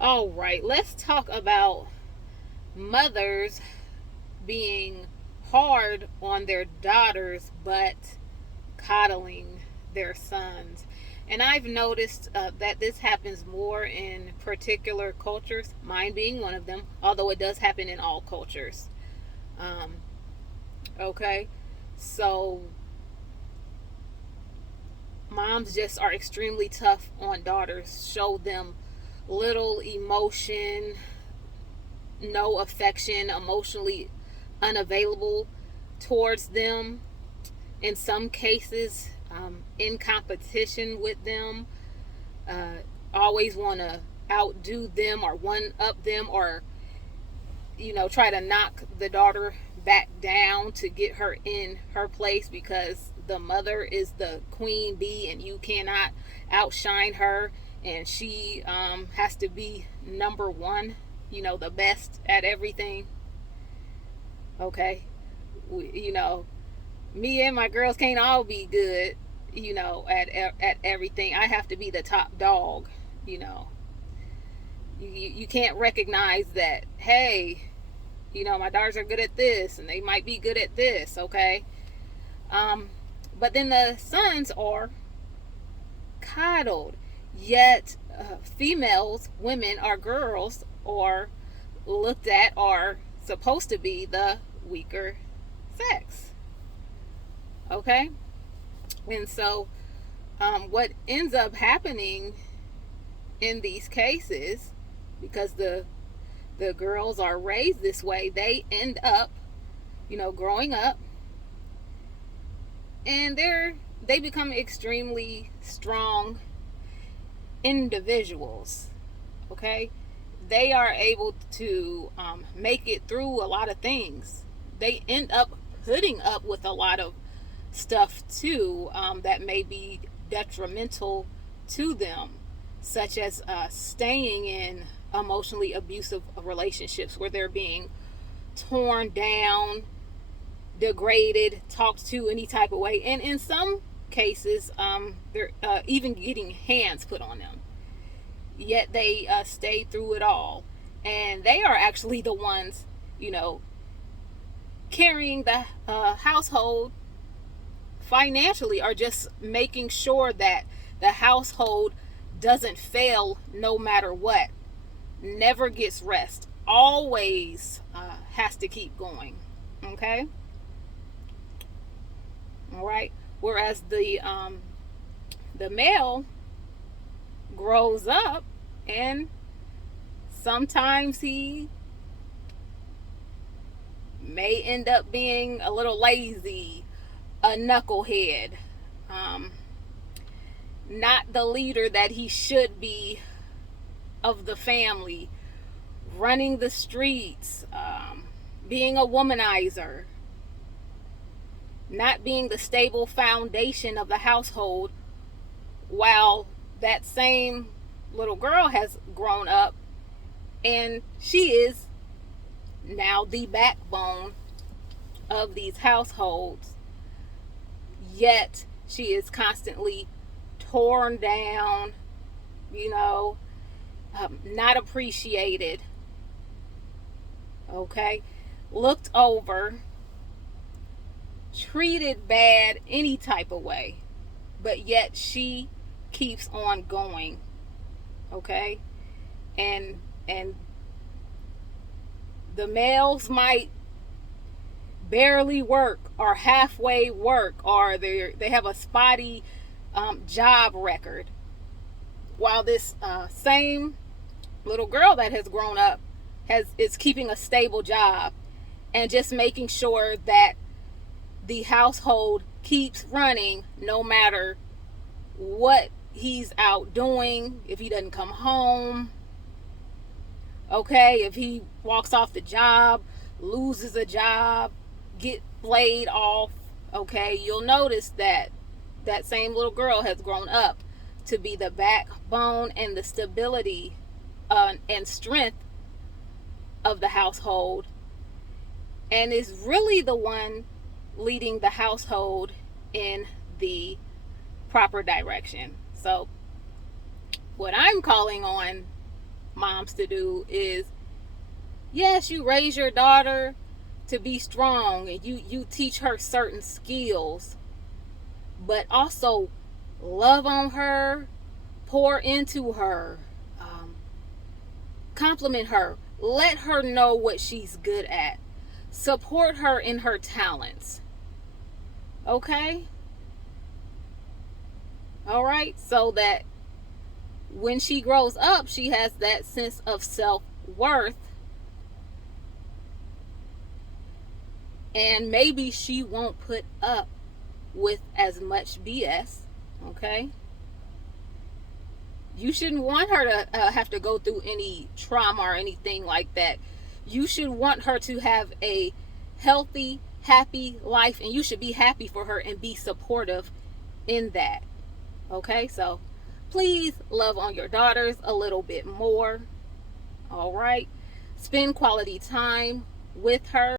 All right, let's talk about mothers being hard on their daughters but coddling their sons. And I've noticed that this happens more in particular cultures, mine being one of them, although it does happen in all cultures. Um, okay, so moms just are extremely tough on daughters, show them little emotion, no affection, emotionally unavailable towards them. In some cases, in competition with them, always want to outdo them or one up them, or try to knock the daughter back down to get her in her place because the mother is the queen bee and you cannot outshine her, and she has to be number one, the best at everything. Okay, me and my girls can't all be good, at everything. I have to be the top dog. You know, you can't recognize that. Hey, my daughters are good at this, and they might be good at this. Okay, um, but then the sons are coddled. Yet females, women, or girls are looked at, are supposed to be the weaker sex. Okay, and so what ends up happening in these cases, because the girls are raised this way, they end up, growing up, and they become extremely strong individuals. Okay, they are able to make it through a lot of things. They end up putting up with a lot of stuff too, that may be detrimental to them, such as staying in emotionally abusive relationships where they're being torn down, degraded, talked to any type of way, and in some cases, they're even getting hands put on them. Yet they stay through it all, and they are actually the ones, you know, carrying the household financially, or just making sure that the household doesn't fail no matter what, never gets rest, always has to keep going. Okay, all right. Whereas the male grows up, and sometimes he may end up being a little lazy, a knucklehead, um, not the leader that he should be of the family, running the streets, being a womanizer, not being the stable foundation of the household, while that same little girl has grown up and she is now the backbone of these households. Yet she is constantly torn down, you know, not appreciated, okay, looked over, treated bad any type of way, but yet she keeps on going. Okay, and the males might barely work or halfway work, or they have a spotty job record, while this same little girl that has grown up is keeping a stable job and just making sure that the household keeps running no matter what he's out doing. If he doesn't come home, okay, if he walks off the job, loses a job, get laid off, okay, you'll notice that that same little girl has grown up to be the backbone and the stability and strength of the household, and is really the one leading the household in the proper direction. So what I'm calling on moms to do is, yes, you raise your daughter to be strong and you teach her certain skills, but also love on her, pour into her, compliment her, let her know what she's good at, support her in her talents. Okay? All right? So that when she grows up, she has that sense of self-worth, and maybe she won't put up with as much BS. Okay? You shouldn't want her to have to go through any trauma or anything like that. You should want her to have a healthy, happy life, and you should be happy for her and be supportive in that. Okay? So please love on your daughters a little bit more. All right? Spend quality time with her.